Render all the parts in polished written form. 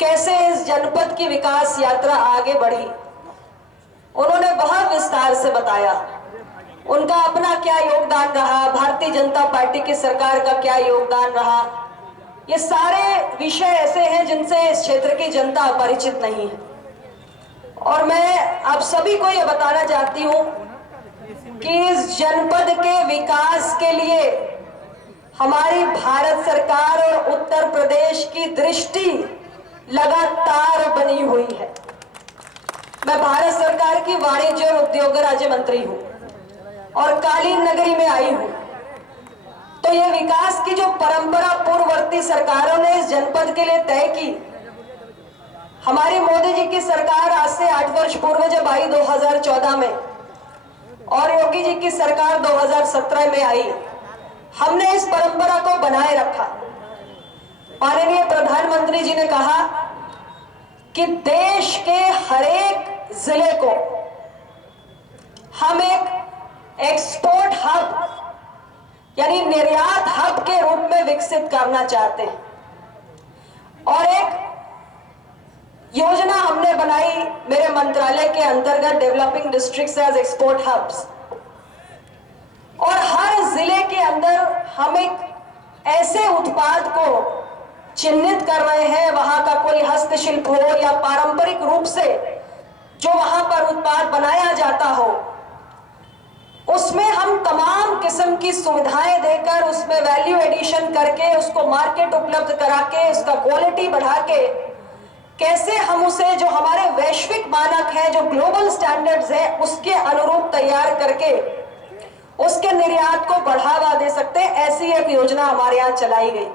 कैसे इस जनपद की विकास यात्रा आगे बढ़ी, उन्होंने बहुत विस्तार से बताया। उनका अपना क्या योगदान रहा, भारतीय जनता पार्टी की सरकार का क्या योगदान रहा। ये सारे विषय ऐसे हैं जिनसे इस क्षेत्र की जनता अपरिचित नहीं है। और मैं आप सभी को ये बताना चाहती हूं कि इस जनपद के विकास के लिए हमारी भारत सरकार और उत्तर प्रदेश की दृष्टि लगातार बनी हुई है। मैं भारत सरकार की वाणिज्य और उद्योग राज्य मंत्री हूं और कालीन नगरी में आई हूं, तो ये विकास की जो परंपरा पूर्ववर्ती सरकारों ने इस जनपद के लिए तय की, हमारी मोदी जी की सरकार आज से 8 वर्ष पूर्व जब आई 2014 में, और योगी जी की सरकार 2017 में आई, हमने इस परंपरा को बनाए रखा। माननीय प्रधानमंत्री जी ने कहा कि देश के हर एक जिले को हम एक एक्सपोर्ट हब यानी निर्यात हब के रूप में विकसित करना चाहते हैं। और एक योजना हमने बनाई मेरे मंत्रालय के अंतर्गत, developing districts as export hubs. और हर जिले के अंदर हम एक ऐसे उत्पाद को चिन्हित कर रहे हैं, वहां का कोई हस्तशिल्प हो या पारंपरिक रूप से जो वहां पर उत्पाद बनाया जाता हो, उसमें हम तमाम किस्म की सुविधाएं देकर, उसमें वैल्यू एडिशन करके, उसको मार्केट उपलब्ध करा के, उसका क्वालिटी बढ़ा के, कैसे हम उसे जो हमारे वैश्विक मानक है, जो ग्लोबल स्टैंडर्ड्स है, उसके अनुरूप तैयार करके उसके निर्यात को बढ़ावा दे सकते हैं। ऐसी एक योजना हमारे यहाँ चलाई गई।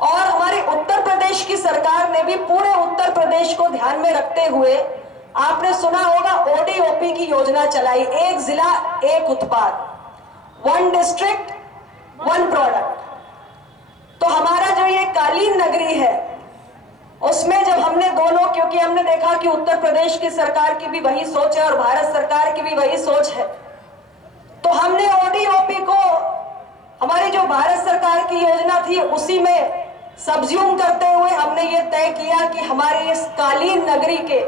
और हमारे उत्तर प्रदेश की सरकार ने भी पूरे उत्तर प्रदेश को ध्यान में रखते हुए, आपने सुना होगा, ODOP की योजना चलाई, एक जिला एक उत्पाद, 1 डिस्ट्रिक्ट 1 प्रोडक्ट। तो हमारा जो ये कालीन नगरी है, उसमें जब हमने दोनों, क्योंकि हमने देखा कि उत्तर प्रदेश की सरकार की भी वही सोच है और भारत सरकार की भी वही सोच है, तो हमने ODOP को हमारी जो भारत सरकार की योजना थी उसी में सब्ज्यूम करते हुए हमने ये तय किया कि हमारी इस कालीन नगरी के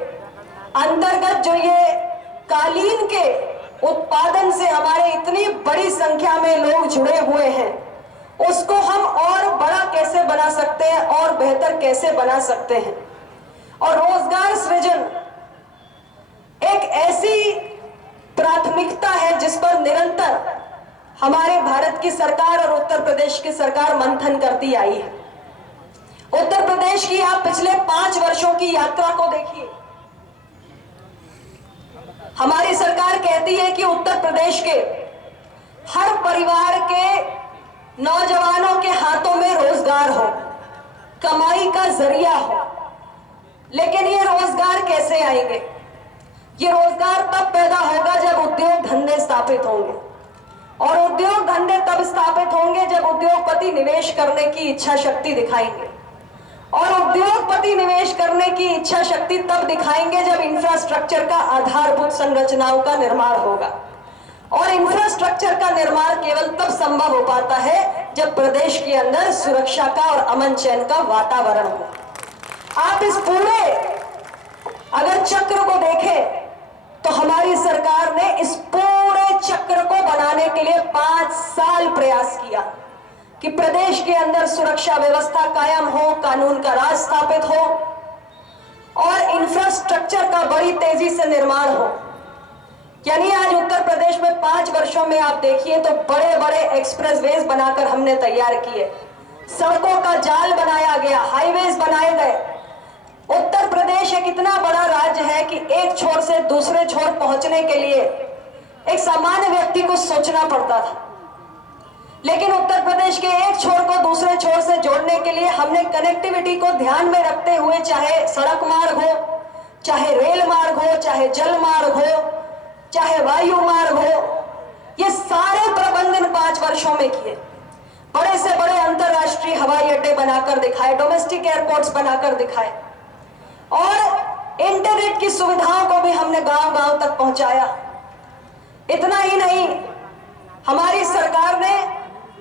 अंतर्गत जो ये कालीन के उत्पादन से हमारे इतनी बड़ी संख्या में लोग जुड़े हुए हैं, उसको हम और बड़ा कैसे बना सकते हैं और बेहतर कैसे बना सकते हैं। और रोजगार सृजन एक ऐसी प्राथमिकता है जिस पर निरंतर हमारे भारत की सरकार और उत्तर प्रदेश की सरकार मंथन करती आई है। उत्तर प्रदेश की आप पिछले 5 वर्षों की यात्रा को देखिए। हमारी सरकार कहती है कि उत्तर प्रदेश के हर परिवार के नौजवानों के हाथों में रोजगार हो, कमाई का जरिया हो। लेकिन ये रोजगार कैसे आएंगे? ये रोजगार तब पैदा होगा जब उद्योग धंधे स्थापित होंगे, और उद्योग धंधे तब स्थापित होंगे जब उद्योगपति निवेश करने की इच्छा शक्ति दिखाएंगे। और उद्योगपति निवेश करने की इच्छा शक्ति तब दिखाएंगे जब इंफ्रास्ट्रक्चर का आधारभूत संरचनाओं का निर्माण होगा। और इंफ्रास्ट्रक्चर का निर्माण केवल तब संभव हो पाता है जब प्रदेश के अंदर सुरक्षा का और अमन चैन का वातावरण हो। आप इस पूरे अगर चक्र को देखें तो हमारी सरकार ने इस पूरे चक्र को बनाने के लिए 5 साल प्रयास किया कि प्रदेश के अंदर सुरक्षा व्यवस्था कायम हो, कानून का राज स्थापित हो और इंफ्रास्ट्रक्चर का बड़ी तेजी से निर्माण हो। यानी आज उत्तर प्रदेश में 5 वर्षों में आप देखिए तो बड़े बड़े एक्सप्रेसवेज बनाकर हमने तैयार किए, सड़कों का जाल बनाया गया, हाईवेज बनाए गए। उत्तर प्रदेश एक इतना बड़ा राज्य है कि एक छोर से दूसरे छोर पहुंचने के लिए एक सामान्य व्यक्ति को सोचना पड़ता था, लेकिन उत्तर प्रदेश के एक छोर को दूसरे छोर से जोड़ने के लिए हमने कनेक्टिविटी को ध्यान में रखते हुए, चाहे सड़क मार्ग हो, चाहे रेल मार्ग हो, चाहे जल मार्ग हो, चाहे वायु मार्ग हो, ये सारे प्रबंध इन 5 वर्षों में किए। बड़े से बड़े अंतरराष्ट्रीय हवाई अड्डे बनाकर दिखाए, डोमेस्टिक एयरपोर्ट्स बनाकर दिखाए, और इंटरनेट की सुविधाओं को भी हमने गांव-गांव तक पहुंचाया। इतना ही नहीं, हमारी सरकार ने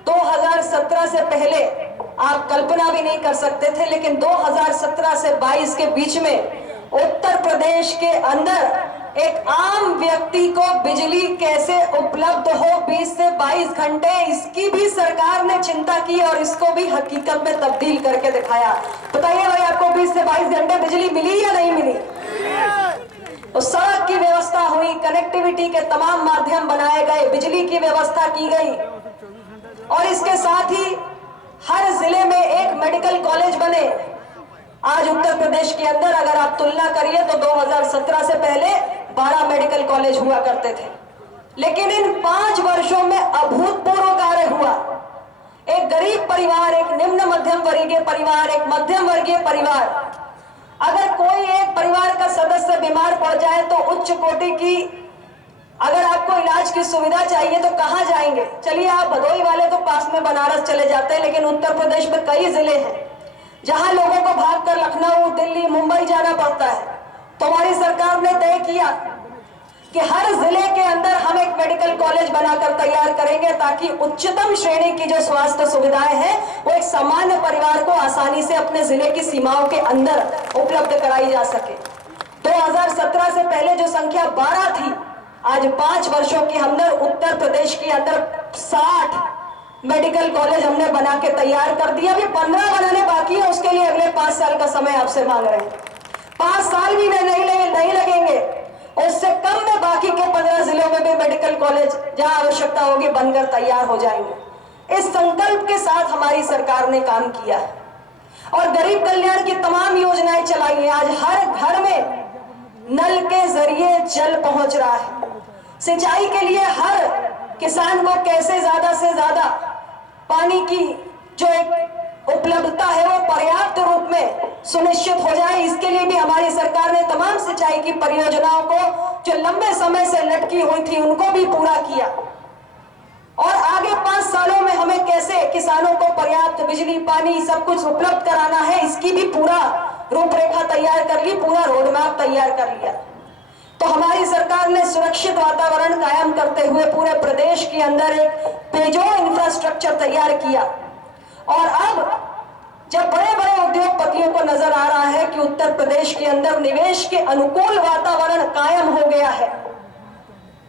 2017 से पहले आप कल्पना भी नहीं कर सकते थे। लेकिन 2017 से 22 के बीच में उत्तर प्रदेश के अंदर एक आम व्यक्ति को बिजली कैसे उपलब्ध हो 20 से 22 घंटे, इसकी भी सरकार ने चिंता की और इसको भी हकीकत में तब्दील करके दिखाया। बताइए भाई, आपको 20 से 22 घंटे बिजली मिली या नहीं मिली? तो सड़क की व्यवस्था हुई, कनेक्टिविटी के तमाम माध्यम बनाए गए, बिजली की व्यवस्था की गई और इसके साथ ही हर जिले में एक मेडिकल कॉलेज बने। आज उत्तर प्रदेश के अंदर अगर आप तुलना करिए तो 2017 से पहले 12 मेडिकल कॉलेज हुआ करते थे, लेकिन इन 5 वर्षों में अभूतपूर्व कार्य हुआ। एक गरीब परिवार, एक निम्न मध्यम वर्गीय परिवार, एक मध्यम वर्गीय परिवार, अगर कोई एक परिवार का सदस्य बीमार पड़ जाए तो उच्च कोटि की अगर आपको इलाज की सुविधा चाहिए तो कहां जाएंगे? चलिए, आप भदोही वाले तो पास में बनारस चले जाते हैं, लेकिन उत्तर प्रदेश में कई जिले हैं जहां लोगों को भागकर लखनऊ, दिल्ली, मुंबई जाना पड़ता है। तो हमारी सरकार ने तय किया कि हर जिले के अंदर हम एक मेडिकल कॉलेज बनाकर तैयार करेंगे ताकि उच्चतम श्रेणी की जो स्वास्थ्य सुविधाएं हैं वो एक सामान्य परिवार को आसानी से अपने जिले की सीमाओं के अंदर उपलब्ध कराई जा सके। 2017 से पहले जो संख्या 12 थी, आज 5 वर्षों के अंदर उत्तर प्रदेश के अंदर 60 मेडिकल कॉलेज हमने बना के तैयार कर दिया। अभी 15 बनाने बाकी है, उसके लिए अगले 5 साल का समय आपसे मांग रहे हैं। 5 साल भी नहीं लगेंगे, उससे कम में बाकी के 15 जिलों में भी मेडिकल कॉलेज जहां आवश्यकता होगी बनकर तैयार हो जाएंगे। इस संकल्प के साथ हमारी सरकार ने काम किया है और गरीब कल्याण की तमाम योजनाएं चलाई हैं। आज हर घर में नल के जरिए जल पहुंच रहा है। सिंचाई के लिए हर किसान को कैसे ज्यादा से ज्यादा पानी की जो एक उपलब्धता है वो पर्याप्त रूप में सुनिश्चित हो जाए, इसके लिए भी हमारी सरकार ने तमाम सिंचाई की परियोजनाओं को जो लंबे समय से लटकी हुई थी उनको भी पूरा किया। और आगे 5 सालों में हमें कैसे किसानों को पर्याप्त बिजली, पानी सब कुछ उपलब्ध कराना है, इसकी भी पूरा रूपरेखा तैयार कर ली, पूरा रोडमैप तैयार कर लिया। तो हमारी सरकार ने सुरक्षित वातावरण कायम करते हुए पूरे प्रदेश के अंदर एक बेजोड़ इंफ्रास्ट्रक्चर तैयार किया। और अब जब बड़े बड़े उद्योगपतियों को नजर आ रहा है कि उत्तर प्रदेश के अंदर निवेश के अनुकूल वातावरण कायम हो गया है,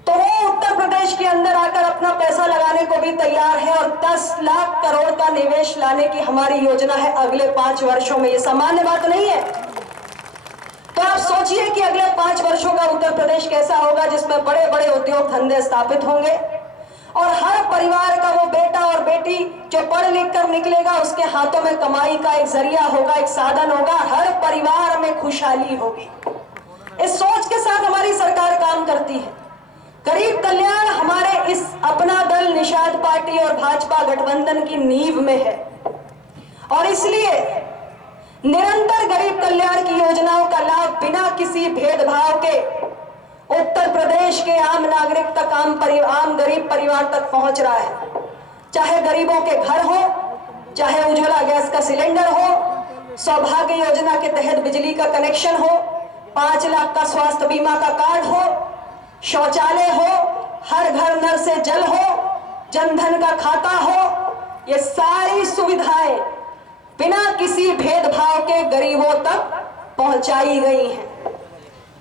तो वो उत्तर प्रदेश के अंदर आकर अपना पैसा लगाने को भी तैयार है और 10 लाख करोड़ का निवेश लाने की हमारी योजना है अगले 5 वर्षों में। ये सामान्य बात नहीं है। तो आप सोचिए कि अगले 5 वर्षों का उत्तर प्रदेश कैसा होगा, जिसमें बड़े बड़े उद्योग धंधे स्थापित होंगे और हर परिवार का वो बेटा और बेटी जो पढ़ लिख कर निकलेगा उसके हाथों में कमाई का एक जरिया होगा, एक साधन होगा, हर परिवार में खुशहाली होगी। इस सोच के साथ हमारी सरकार काम करती है। गरीब कल्याण हमारे इस अपना दल, निषाद पार्टी और भाजपा गठबंधन की नींव में है और इसलिए निरंतर गरीब कल्याण की योजनाओं का लाभ बिना किसी भेदभाव के उत्तर प्रदेश के आम नागरिक तक, आम गरीब परिवार तक पहुंच रहा है। चाहे गरीबों के घर हो, चाहे उज्ज्वला गैस का सिलेंडर हो, सौभाग्य योजना के तहत बिजली का कनेक्शन हो, 5 लाख का स्वास्थ्य बीमा का कार्ड हो, शौचालय हो, हर घर नल से जल हो, जनधन का खाता हो, ये सारी सुविधाएं बिना किसी भेदभाव के गरीबों तक पहुंचाई गई हैं।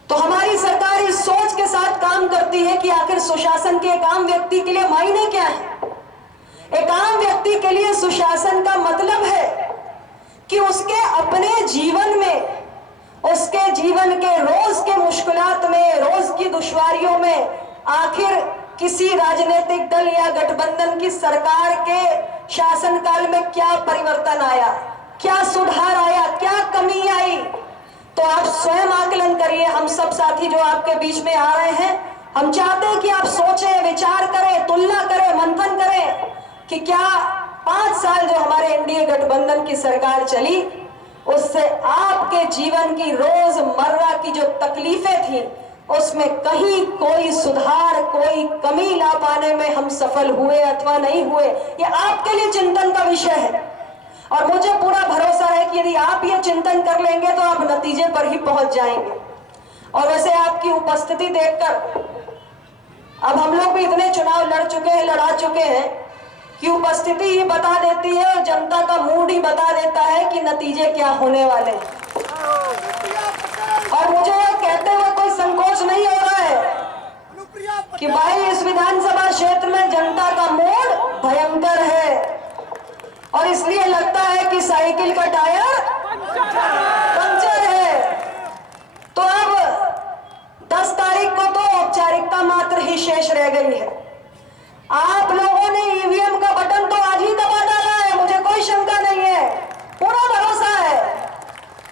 तो हमारी सरकार इस सोच के साथ काम करती है कि आखिर सुशासन के एक आम व्यक्ति के लिए मायने क्या है। एक आम व्यक्ति के लिए सुशासन का मतलब है कि उसके अपने जीवन में, उसके जीवन के रोज के मुश्किलात में, रोज की दुश्वारियों में आखिर किसी राजनीतिक दल या गठबंधन की सरकार के शासनकाल में क्या परिवर्तन आया, क्या सुधार आया, क्या कमी आई। तो आप स्वयं आकलन करिए। हम सब साथी जो आपके बीच में आ रहे हैं, हम चाहते हैं कि आप सोचें, विचार करें, तुलना करें, मंथन करें कि क्या 5 साल जो हमारे एनडीए गठबंधन की सरकार चली उससे आपके जीवन की रोजमर्रा की जो तकलीफें थी उसमें कहीं कोई सुधार, कोई कमी ला पाने में हम सफल हुए अथवा नहीं हुए, ये आपके लिए चिंतन का विषय है। और मुझे पूरा भरोसा है कि यदि आप ये चिंतन कर लेंगे तो आप नतीजे पर ही पहुंच जाएंगे। और वैसे आपकी उपस्थिति देखकर अब हम लोग भी इतने चुनाव लड़ चुके हैं, लड़ा चुके हैं की उपस्थिति ही बता देती है और जनता का मूड ही बता देता है कि नतीजे क्या होने वाले हैं। और मुझे कहते हुए कोई संकोच नहीं हो रहा है कि भाई इस विधानसभा क्षेत्र में जनता का मूड भयंकर है और इसलिए लगता है कि साइकिल का टायर पंचर है। तो अब 10 तारीख को तो औपचारिकता मात्र ही शेष रह गई है। आप लोगों ने ईवीएम का बटन तो आज ही दबा डाला है, मुझे कोई शंका नहीं है, पूरा भरोसा है।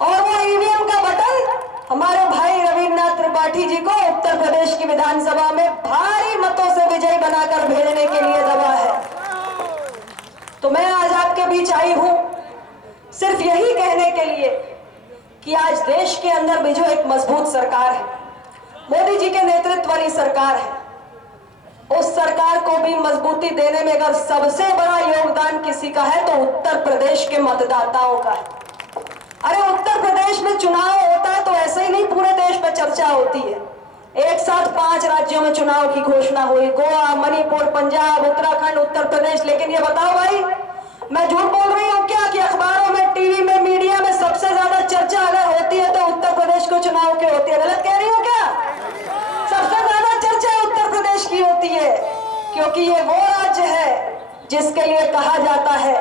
और वो ईवीएम का बटन हमारे भाई रविन्द्रनाथ त्रिपाठी जी को उत्तर प्रदेश की विधानसभा में भारी मतों से विजयी बनाकर भेजने के लिए दबा है। तो मैं आज आपके बीच आई हूं सिर्फ यही कहने के लिए कि आज देश के अंदर भी जो एक मजबूत सरकार है, मोदी जी के नेतृत्व वाली सरकार है, उस सरकार को भी मजबूती देने में अगर सबसे बड़ा योगदान किसी का है तो उत्तर प्रदेश के मतदाताओं का है। अरे उत्तर प्रदेश में चुनाव होता है तो ऐसे ही नहीं पूरे देश में चर्चा होती है। एक साथ 5 राज्यों में चुनाव की घोषणा हुई, गोवा, मणिपुर, पंजाब, उत्तराखंड, उत्तर प्रदेश। लेकिन ये बताओ भाई, मैं झूठ बोल रही हूँ क्या कि अखबारों में, टीवी में, मीडिया में सबसे ज्यादा चर्चा अगर होती है तो उत्तर प्रदेश के चुनाव की होती है? गलत कह रही हूँ क्या? सबसे ज्यादा चर्चा उत्तर प्रदेश की होती है क्योंकि ये वो राज्य है जिसके लिए कहा जाता है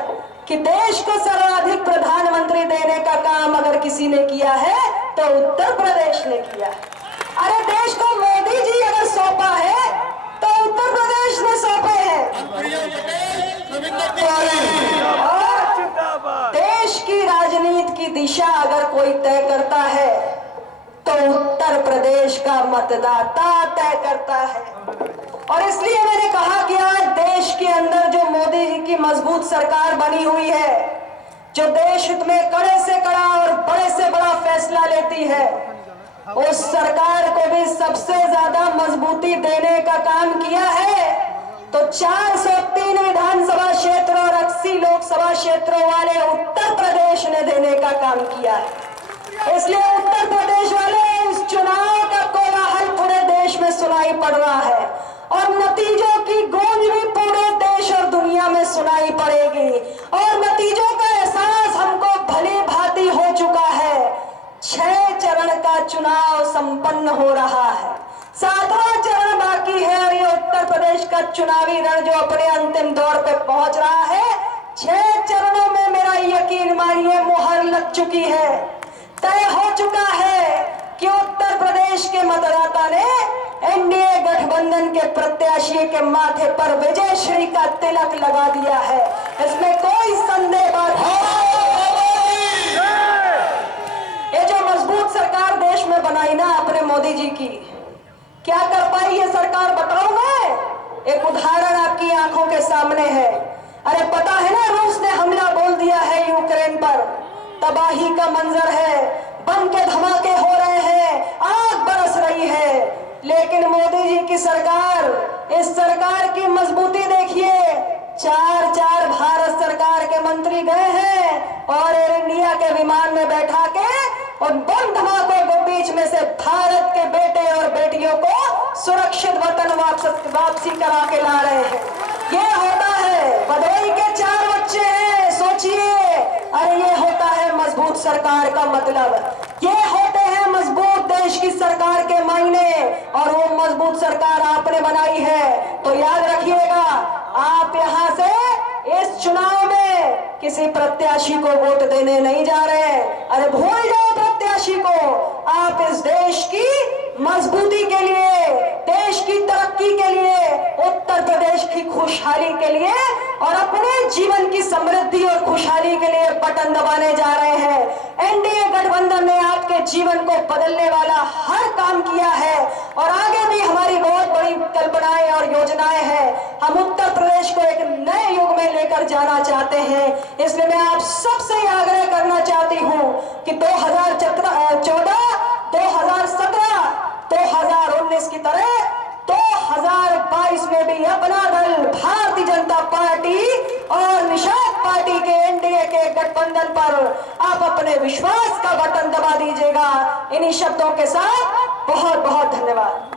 कि देश को सर्वाधिक प्रधानमंत्री देने का काम अगर किसी ने किया है तो उत्तर प्रदेश ने किया है। अरे देश को मोदी जी अगर सौंपा है तो उत्तर प्रदेश ने सौंपे हैं। और देश की राजनीति की दिशा अगर कोई तय करता है तो उत्तर प्रदेश का मतदाता तय करता है। और इसलिए मैंने कहा कि आज देश के अंदर जो मोदी जी की मजबूत सरकार बनी हुई है, जो देश हित में कड़े से कड़ा और बड़े से बड़ा फैसला लेती है, उस सरकार को भी सबसे ज्यादा मजबूती देने का काम किया है तो 403 विधानसभा क्षेत्र और 80 लोकसभा क्षेत्रों वाले उत्तर प्रदेश ने देने का काम किया है। इसलिए उत्तर प्रदेश वाले इस चुनाव का कोलाहल पूरे देश में सुनाई पड़ रहा है और नतीजों की गूंज भी पूरे देश और दुनिया में सुनाई पड़ेगी। और नतीजों का एहसास हमको भली भांति हो चुका है। 6 चरण का चुनाव संपन्न हो रहा है, 7वां चरण बाकी है और ये उत्तर प्रदेश का चुनावी रण जो अपने अंतिम दौर पे पहुंच रहा है। 6 चरणों में मेरा यकीन मानिए मुहर लग चुकी है, तय हो चुका है कि उत्तर प्रदेश के मतदाता ने एनडीए गठबंधन के प्रत्याशी के माथे पर विजय श्री का तिलक लगा दिया है। इसमें कोई संदेह बात नहीं। ये जो मजबूत सरकार देश में बनाई ना अपने मोदी जी की, क्या कर पाई ये सरकार बताऊं मैं? एक उदाहरण आपकी आंखों के सामने है। अरे पता है ना, रूस ने हमला बोल दिया है यूक्रेन पर, तबाही का मंजर है, बम के धमाके हो रहे हैं, आग बरस रही है। लेकिन मोदी जी की सरकार, इस सरकार की मजबूती देखिए। 4 भारत सरकार के मंत्री गए हैं और एयर इंडिया के विमान में बैठा के और बम धमाकों के बीच में से भारत के बेटे और बेटियों को सुरक्षित वतन वापसी करा के ला रहे हैं। ये होता है, बधोई के 4 बच्चे हैं, सोचिए। अरे ये होता है मजबूत सरकार का मतलब, ये होते हैं मजबूत देश की सरकार के मायने। और वो मजबूत सरकार आपने बनाई है तो याद रखिएगा, आप यहाँ से इस चुनाव में किसी प्रत्याशी को वोट देने नहीं जा रहे हैं। अरे भूल जाओ प्रत्याशी को, आप इस देश की मजबूती के लिए, देश की तरक्की के लिए, उत्तर प्रदेश की खुशहाली के लिए और अपने जीवन की समृद्धि और खुशहाली के लिए बटन दबाने जा रहे हैं। एनडीए गठबंधन ने आपके जीवन को बदलने वाला हर काम किया है और आगे भी हमारी बहुत बड़ी कल्पनाएं और योजनाएं हैं। हम उत्तर प्रदेश को एक नए युग में लेकर जाना चाहते हैं। इसलिए मैं आप सबसे आग्रह करना चाहती हूं कि 2014, 2017, 2019 की तरह 2022 में भी अपना दल भारतीय जनता पार्टी और निषाद पार्टी के एनडीए के गठबंधन पर आप अपने विश्वास का बटन दबा दीजिएगा। इन्हीं शब्दों के साथ बहुत बहुत धन्यवाद।